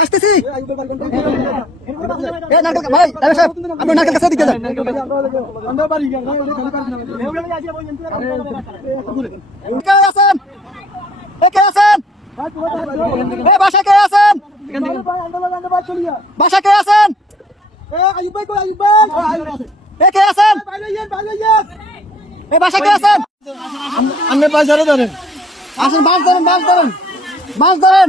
আসতেছি। ভাই সাহেব আপনি নারকেল কাছে দিকে যান। কে আছেন? কে আছেন? এ বাসা কে আছেন? বাসা কে আছেন? এ কে আছেন? এ বাসা কে আছেন? আপনি পয়সাটা ধরেন। আসেন মাছ ধরেন মাছ ধরেন। মাছ ধরেন।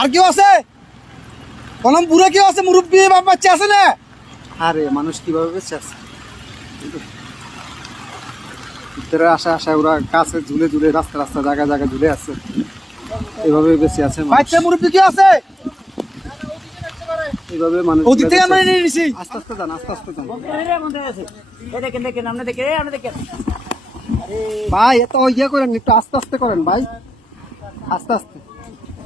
আর কেউ আছে? কলম পুরো কেউ আছে? মুরব্বী বাপ বাচ্চা আছে না? আরে মানুষ কীভাবে বেঁচে আছে? ভিতরে আসা আসা ওরা কাছে ঝুলে ঝুলে রাস্তা রাস্তা জায়গা জায়গা ঝুলে আছে। এভাবে বেঁচে আছে। বাচ্চা মুরব্বী কেউ আছে? এভাবে মানুষ ওদিক আমরা নিয়ে নিছি আস্তে আস্তে যান আস্তে আস্তে যান। দেখেন দেখেন আপনি দেখেন আপনি দেখেন। ভাই এত ইয়ে করেন একটু আস্তে আস্তে করেন ভাই। আস্তে আস্তে।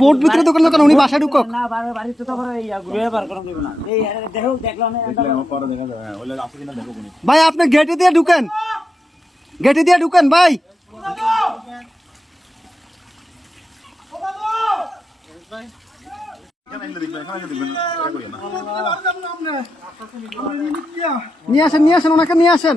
বোট ভিতরে দোকান দোকান উনি ঢুকক। না বাড়িতে তো করে ইয়া ঘুরে বার করা যাবে না এই দেখো দেখলাম ভাই আপনি গেটে দিয়ে ঢুকেন। গেটে দিয়ে ঢুকেন ভাই। নিয়ে আসেন নিয়ে আসেন ওনাকে নিয়ে আসেন।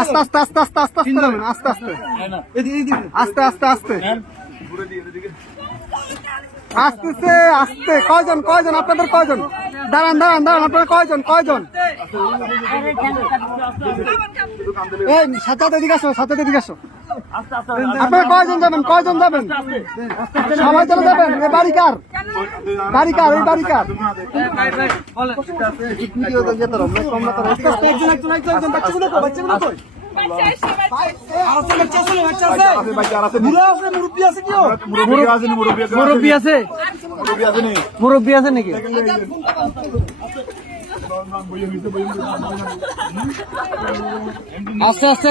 আস্তে আস্তে আস্তে আস্তে আস্তে। আস্তে নামেন, আস্তে আস্তে এদিকে এদিকে আস্তে আস্তে আস্তে আসতেছে আস্তে কয়জন কয়জন আপনাদের কয়জন দাঁড়ান দাঁড়ান দাঁড়ান আপনারা কয়জন কয়জন এই সাথে এদিকে আসো সাথে এদিকে আসো। আপনারা কয়জন যাবেন? কয়জন যাবেন? সবাই চলে যাবেন? এ বাড়ি কার? বাড়ি কার? এই বাড়ি কার? মুরব্বী আছে নাকি? আস্তে আস্তে।